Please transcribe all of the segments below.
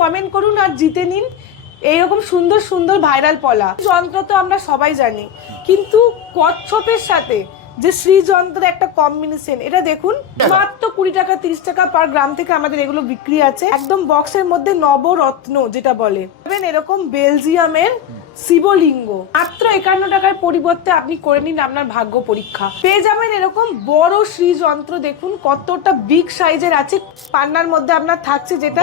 Comment করুন আর জিতে নিন। এইরকম সুন্দর সুন্দর ভাইরাল পলা। যন্ত্র তো আমরা সবাই জানি। কিন্তু কচ্ছপের সাথে যে শ্রীযন্ত্রের একটা কম্বিনেশন এটা দেখুন, মাত্র কুড়ি টাকা, তিরিশ টাকা পার গ্রাম থেকে আমাদের এগুলো বিক্রি আছে। একদম বক্সের মধ্যে নবরত্ন যেটা বলে। এরকম বেলজিয়ামের শিবলিঙ্গ। মাত্র একান্ন টাকার পরিবর্তে আপনি করে নিন আপনার ভাগ্য পরীক্ষা। পেয়ে যাবেন এরকম বড় শ্রীযন্ত্র। দেখুন কতটা বিগ সাইজের আছে। পান্নার মধ্যে আপনার থাকছে যেটা।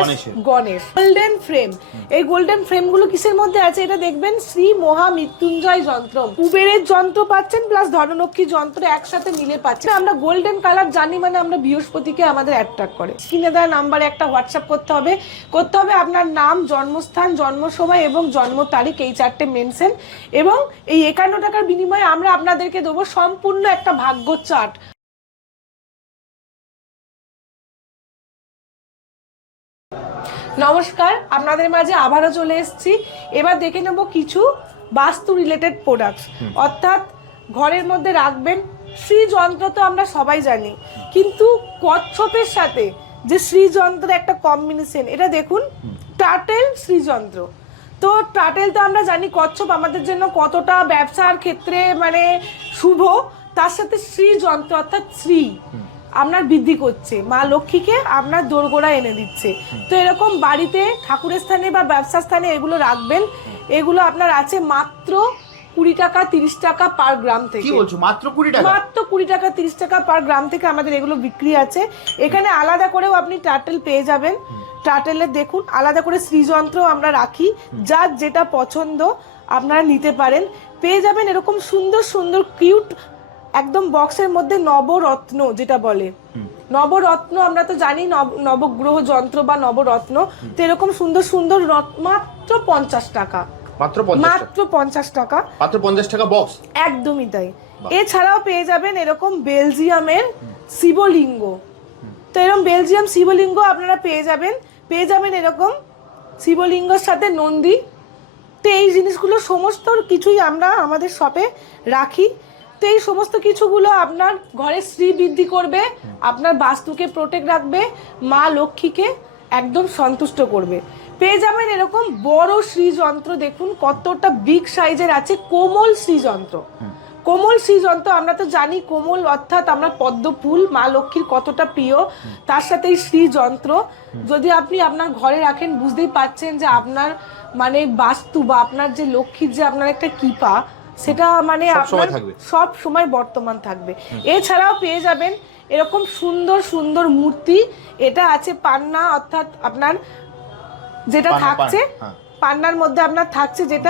গণেশ। গোল্ডেন ফ্রেম এই গোল্ডেন ফ্রেমগুলো কিসের মধ্যে আছে? এটা দেখবেন শ্রী মহা মৃত্যুঞ্জয় যন্ত্র। কুবেরের যন্ত্র পাচ্ছেন প্লাস ধনলক্ষ্মী যন্ত্র একসাথে মিলে পাচ্ছেন। আমরা গোল্ডেন কালার জানি মানে আমরা বৃহস্পতিকে আমাদের অ্যাট্রাক্ট করে। স্ক্রিনে দেওয়া নাম্বারে একটা হোয়াটসঅ্যাপ করতে হবে। করতে হবে আপনার নাম জন্মস্থান জন্ম সময় এবং জন্ম তারিখ এই চারটে মেনশন এবং এই একান্ন টাকার বিনিময়ে আমরা আপনাদেরকে দেবো সম্পূর্ণ একটা ভাগ্য চার্ট নমস্কার আপনাদের মাঝে আবারও চলে এসেছি। এবার দেখে নেব কিছু বাস্তু রিলেটেড প্রোডাক্টস অর্থাৎ ঘরের মধ্যে রাখবেন শ্রীযন্ত্র তো আমরা সবাই জানি। কিন্তু কচ্ছপের সাথে যে শ্রীযন্ত্রের একটা কম্বিনেশন এটা দেখুন টাটেল শ্রীযন্ত্র তো টাটেল তো আমরা জানি কচ্ছপ আমাদের জন্য কতটা ব্যবসার ক্ষেত্রে মানে শুভ তার সাথে শ্রীযন্ত্র অর্থাৎ শ্রী আপনার বৃদ্ধি করছে। মা লক্ষ্মীকে আপনার দোরগোড়া এনে দিচ্ছে। তো এরকম বাড়িতে ঠাকুরের স্থানে বা ব্যবসা স্থানে এগুলো রাখবেন। এগুলো আপনার আছে মাত্র কুড়ি টাকা তিরিশ টাকা পার গ্রাম কি থেকে বলছো? মাত্র কুড়ি টাকা? মাত্র কুড়ি টাকা তিরিশ টাকা পার গ্রাম থেকে আমাদের এগুলো বিক্রি আছে। এখানে আলাদা করেও আপনি টার্টেল পেয়ে যাবেন। টার্টেলের দেখুন আলাদা করে শ্রীযন্ত্র আমরা রাখি। যার যেটা পছন্দ আপনারা নিতে পারেন। পেয়ে যাবেন এরকম সুন্দর সুন্দর কিউট একদম বক্সের মধ্যে নবরত্ন যেটা বলে। নবরত্ন আমরা তো জানি নব- নবগ্রহ যন্ত্র বা নবরত্ন। তো এরকম সুন্দর সুন্দর রত্ন মাত্র পঞ্চাশ টাকা। মাত্র পঞ্চাশ টাকা? মাত্র পঞ্চাশ টাকা। মাত্র পঞ্চাশ টাকা বক্স? একদমই তাই। এছাড়াও পেয়ে যাবেন এরকম বেলজিয়ামের শিবলিঙ্গ। তো এরকম বেলজিয়াম শিবলিঙ্গ আপনারা পেয়ে যাবেন। পেয়ে যাবেন এরকম শিবলিঙ্গর সাথে নন্দী। তো এই জিনিসগুলো সমস্ত কিছুই আমরা আমাদের শপে রাখি। তো এই সমস্ত কিছুগুলো আপনার ঘরে শ্রী বৃদ্ধি করবে, আপনার বাস্তুকে প্রোটেক্ট রাখবে, মা লক্ষ্মীকে একদম সন্তুষ্ট করবে। পেয়ে যাবেন এরকম বড় শ্রীযন্ত্র, দেখুন কতটা বিগ সাইজের আছে, কোমল শ্রীযন্ত্র। কোমল শ্রীযন্ত্র আমরা তো জানি কোমল অর্থাৎ আমরা পদ্ম ফুল মা লক্ষ্মীর কতটা প্রিয় তার সাথে এই শ্রীযন্ত্র। যদি আপনি আপনার ঘরে রাখেন বুঝতেই পাচ্ছেন যে আপনার মানে বাস্তু বা আপনার যে লক্ষ্মীর যে আপনার একটা কৃপা সেটা মানে সব সময় আপনার সব সময় বর্তমান থাকবে। এছাড়াও পেয়ে যাবেন এরকম সুন্দর সুন্দর মূর্তি। এটা আছে পান্না অর্থাৎ আপনার যেটা থাকছে। হ্যাঁ। পান্নার মধ্যে আপনার থাকছে যেটা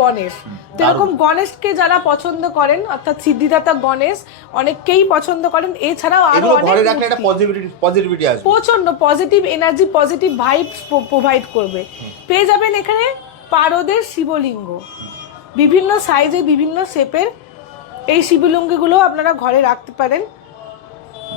গণেশ। তো এরকম গণেশকে যারা পছন্দ করেন অর্থাৎ সিদ্ধিদাতা গণেশ অনেককেই পছন্দ করেন। এছাড়াও আরও ঘরে অনেক রাখলে একটা পজিটিভিটি পজিটিভিটি আসবে। প্রচণ্ড positive energy positive vibes provide করবে। পেয়ে যাবেন এখানে পারদের শিবলিঙ্গ। বিভিন্ন সাইজে বিভিন্ন শেপের এই শিবলিঙ্গগুলো আপনারা ঘরে রাখতে পারেন।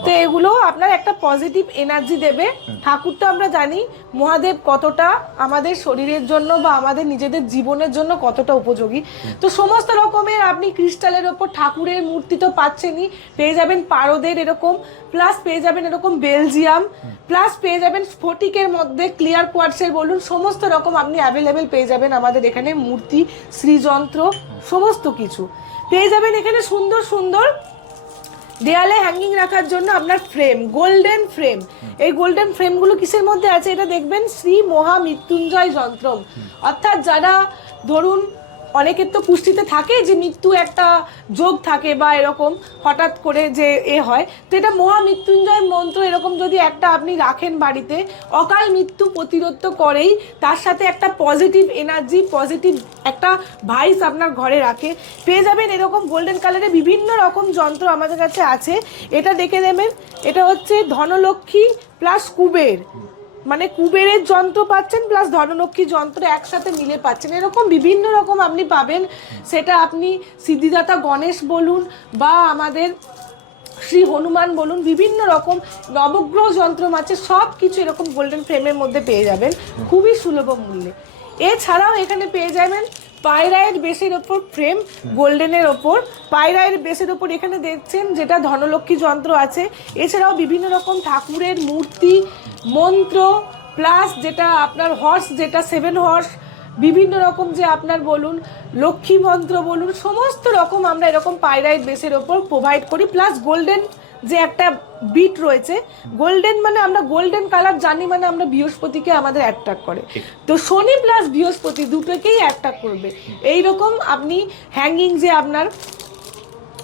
তো এগুলো আপনার একটা পজিটিভ এনার্জি দেবে। ঠাকুর তো আমরা জানি মহাদেব কতটা আমাদের শরীরের জন্য বা আমাদের নিজেদের জীবনের জন্য কতটা উপযোগী। তো সমস্ত রকমের আপনি ক্রিস্টালের ওপর ঠাকুরের মূর্তি তো পাচ্ছেনই। পেয়ে যাবেন পারদের এরকম প্লাস পেয়ে যাবেন এরকম বেলজিয়াম প্লাস পেয়ে যাবেন স্ফটিকের মধ্যে ক্লিয়ার কোয়ার্টসের বলুন সমস্ত রকম আপনি অ্যাভেলেবেল পেয়ে যাবেন আমাদের এখানে মূর্তি শ্রীযন্ত্র সমস্ত কিছু। পেয়ে যাবেন এখানে সুন্দর সুন্দর দেয়ালে হ্যাঙ্গিং রাখার জন্য আপনার ফ্রেম গোল্ডেন ফ্রেম এই গোল্ডেন ফ্রেমগুলো কিসের মধ্যে আছে? এটা দেখবেন শ্রী মহা মৃত্যুঞ্জয় অর্থাৎ যারা ধরুন অনেকের তো পুষ্টিতে থাকে যে মৃত্যু একটা যোগ থাকে বা এরকম হঠাৎ করে যে এ হয়। তো এটা মহা মৃত্যুঞ্জয় মন্ত্র এরকম যদি একটা আপনি রাখেন বাড়িতে, অকাল মৃত্যু প্রতিরোধ তো করেই, তার সাথে একটা পজিটিভ এনার্জি পজিটিভ একটা ভাইস আপনার ঘরে রাখে। পেয়ে যাবেন এরকম গোল্ডেন কালারে বিভিন্ন রকম যন্ত্র আমাদের কাছে আছে। এটা দেখে নেবেন, এটা হচ্ছে ধনলক্ষ্মী প্লাস কুবের। মানে কুবেরের যন্ত্র পাচ্ছেন প্লাস ধনলক্ষ্মী যন্ত্র একসাথে মিলে পাচ্ছেন। এরকম বিভিন্ন রকম আপনি পাবেন। সেটা আপনি সিদ্ধিদাতা গণেশ বলুন বা আমাদের শ্রী হনুমান বলুন বিভিন্ন রকম নবগ্রহ যন্ত্র আছে সব কিছু এরকম গোল্ডেন ফ্রেমের মধ্যে পেয়ে যাবেন। খুবই সুলভ মূল্যে। এছাড়াও এখানে পেয়ে যাবেন পায়রায়ের বেসের ওপর ফ্রেম গোল্ডেনের ওপর। পায়রায়ের বেসের ওপর এখানে দেখছেন যেটা ধনলক্ষ্মী যন্ত্র আছে। এছাড়াও বিভিন্ন রকম ঠাকুরের মূর্তি, মন্ত্র, প্লাস যেটা আপনার হর্স যেটা সেভেন হর্স বিভিন্ন রকম যে আপনার বলুন, লক্ষ্মী মন্ত্র বলুন, সমস্ত রকম আমরা এরকম পাইরাইট বেসের ওপর প্রোভাইড করি, প্লাস গোল্ডেন যে একটা বিট রয়েছে গোল্ডেন মানে আমরা গোল্ডেন কালার জানি মানে আমরা বৃহস্পতিকে আমাদের অ্যাট্রাক্ট করে। তো শনি প্লাস বৃহস্পতি দুটোকেই অ্যাট্রাক্ট করবে। এইরকম আপনি হ্যাঙ্গিং যে আপনার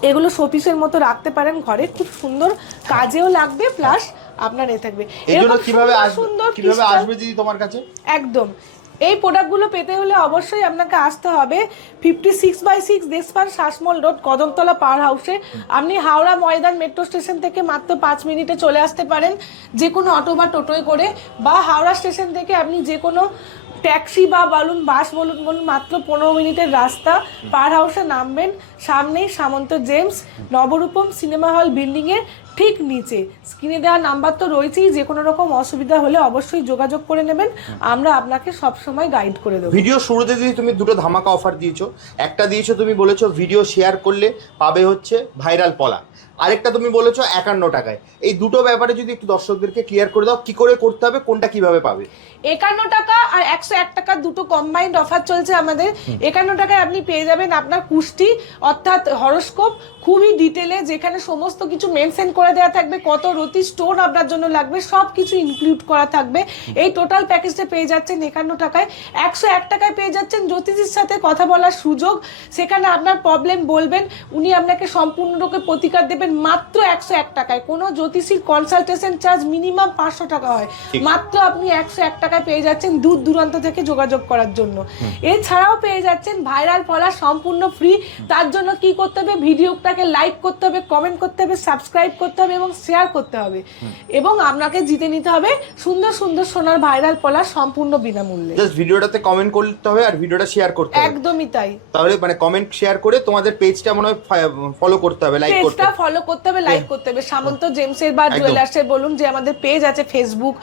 এগুলো শোপিসের মতো রাখতে পারেন ঘরে খুব সুন্দর কাজেও লাগবে প্লাস আপনার এ থাকবে। এই এরকম কীভাবে সুন্দর কীভাবে আসবে দিদি তোমার কাছে? একদম। এই প্রোডাক্টগুলো পেতে হলে অবশ্যই আপনাকে আসতে হবে fifty six by six Deshpran Sasmal road, Kadamtala power হাউসে আপনি হাওড়া ময়দান মেট্রো স্টেশন থেকে মাত্র পাঁচ মিনিটে চলে আসতে পারেন যে কোনো অটো বা টোটোয় করে, বা হাওড়া স্টেশন থেকে আপনি যে কোনো ট্যাক্সি বা বলুন বাস বলুন বলুন, মাত্র পনেরো মিনিটের রাস্তা। পার হাউসে নামবেন, সামনেই সামন্ত জেমস, নবরূপম সিনেমা হল বিল্ডিংয়ের ঠিক নিচে। স্ক্রিনে দেওয়া নাম্বার তো রয়েছেই যে কোনো রকম অসুবিধা হলে অবশ্যই যোগাযোগ করে নেবেন। আমরা আপনাকে সবসময় গাইড করে দেবো। ভিডিও শুরুতে দিদি তুমি দুটো ধামাকা অফার দিয়েছ একটা দিয়েছ তুমি বলেছ ভিডিও শেয়ার করলে পাবে হচ্ছে ভাইরাল পলা। আরেকটা তুমি বলেছ একান্ন টাকায়। এই দুটো ব্যাপারে যদি একটু দর্শকদেরকে ক্লিয়ার করে দাও কি করে করতে হবে কোনটা কীভাবে পাবে? একান্ন টাকা আর একশো এক টাকা দুটো কম্বাইন্ড অফার চলছে আমাদের। একান্ন টাকায় আপনি পেয়ে যাবেন আপনার কুষ্টি অর্থাৎ হরস্কোপ খুবই ডিটেলে যেখানে সমস্ত কিছু মেনশন করে দেওয়া থাকবে কত রতি স্টোন আপনার জন্য লাগবে সব কিছু ইনক্লুড করা থাকবে। এই টোটাল প্যাকেজটা পেয়ে যাচ্ছেন একান্ন টাকায়। একশো এক টাকায় পেয়ে যাচ্ছেন জ্যোতিষীর সাথে কথা বলার সুযোগ। সেখানে আপনার প্রবলেম বলবেন উনি আপনাকে সম্পূর্ণরূপে প্রতিকার দেবেন মাত্র একশো এক টাকায়। কোনো জ্যোতিষীর কনসালটেশন চার্জ মিনিমাম পাঁচশো টাকা হয়। মাত্র আপনি একশো এক টাকায় পেয়ে যাচ্ছেন দূর দূরান্ত থেকে যোগাযোগ করার জন্য। এছাড়াও পেয়ে যাচ্ছেন ভাইরাল ফলা সম্পূর্ণ ফ্রি তার জন্য কি করতে হবে? ভিডিওটাকে লাইক করতে হবে কমেন্ট করতে হবে সাবস্ক্রাইব করতে হবে এবং শেয়ার করতে হবে। এবং আপনাকে জিতে নিতে হবে সুন্দর সুন্দর সোনার ভাইরাল পলা সম্পূর্ণ বিনামূল্যে। জাস্ট ভিডিওটাতে কমেন্ট করতে হবে আর ভিডিওটা শেয়ার করতে হবে। একদমই তাই। তাহলে মানে কমেন্ট শেয়ার করে তোমাদের পেজটা মনে হয় ফলো করতে হবে লাইক করতে পেজটা হবে। ফলো করতে হবে লাইক করতে হবে। সামন্ত জেমসের বা। জুয়েলার্সের বলুন যে আমাদের পেজ আছে ফেসবুক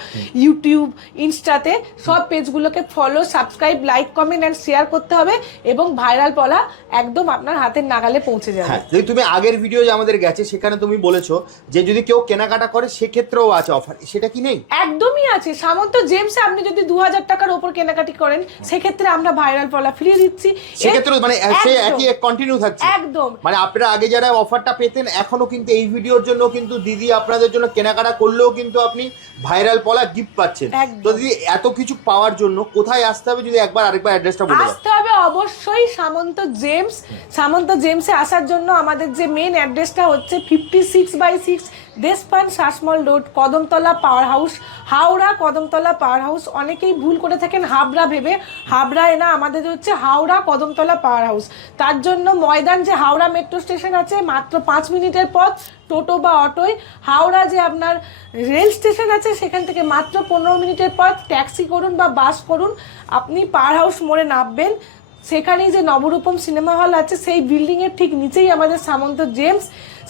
ইউটিউব ইনস্টাতে সব পেজগুলোকে follow subscribe like comment and share করতে হবে এবং ভাইরাল পলা একদম আপনার হাতের নাগালে পৌঁছে যাবে। হ্যাঁ যদি তুমি আগের ভিডিও যে আমাদের গেছে সেখানে তুমি বলেছ যে যদি কেউ কেনাকাটা করে সেক্ষেত্রেও আছে অফার সেটা কি নেই? একদমই আছে। সামন্ত জেমসে আপনি যদি দু হাজার টাকার ওপর কেনাকাটি করেন সেক্ষেত্রে আমরা ভাইরাল পলা ফ্রি দিচ্ছি। সেক্ষেত্রে মানে সে। একই কন্টিনিউ থাকছে। একদম। মানে আপনারা আগে যারা অফারটা পেতেন এখনও কিন্তু এই ভিডিওর জন্য কিন্তু দিদি আপনাদের জন্য কেনাকাটা করলেও কিন্তু আপনি ভাইরাল পলা গিফট পাচ্ছেন। তো দিদি এত কিছু পাওয়ার জন্য কোথায় আসতে হবে যদি একবার আরেকবার অ্যাড্রেসটা বলে আসতে হবে অবশ্যই সামন্ত জেমস। সামন্ত জেমসে আসার জন্য আমাদের যে মেন অ্যাড্রেসটা হচ্ছে fifty six by six Deshpran Sasmal road Kadamtala power house Howrah Kadamtala power house অনেকেই ভুল করে থাকেন হাবড়া ভেবে। হাবড়া এনা আমাদের হচ্ছে হাওড়া কদমতলা পাওয়ার হাউস তার জন্য ময়দান যে হাওড়া মেট্রো স্টেশন আছে, মাত্র পাঁচ মিনিটের পথ, টোটো বা অটোয়। হাওড়া যে আপনার রেল স্টেশন আছে, সেখান থেকে মাত্র পনেরো মিনিটের পথ। ট্যাক্সি করুন বা বাস করুন। আপনি পাওয়ার হাউস মোড়ে নামবেন। সেখানেই যে নবরূপম সিনেমা হল আছে সেই বিল্ডিং এর ঠিক নিচেই আমাদের সামন্ত জেমস।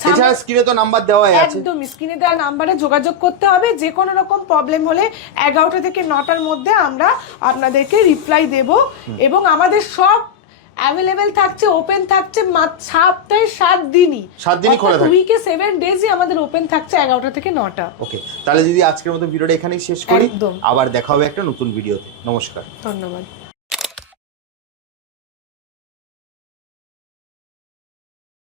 এছাড়া স্ক্রিনে তো নাম্বার দেওয়াই আছে। একদম স্ক্রিনে দেওয়া নাম্বারে যোগাযোগ করতে হবে। যে কোনো রকম প্রবলেম হলে এগারোটা থেকে নটার মধ্যে আমরা আপনাদেরকে রিপ্লাই দেব। এবং আমাদের সব অ্যাভেলেবেল থাকছে ওপেন থাকছে সপ্তাহে সাত দিনই। সাত দিনই খোলা থাকে। উইকে সেভেন ডেজই আমাদের ওপেন থাকছে এগারোটা থেকে নটা। ওকে তাহলে দিদি আজকের মতো ভিডিওটা এখানেই শেষ করি। আবার দেখা হবে একটা নতুন ভিডিওতে নমস্কার। ধন্যবাদ।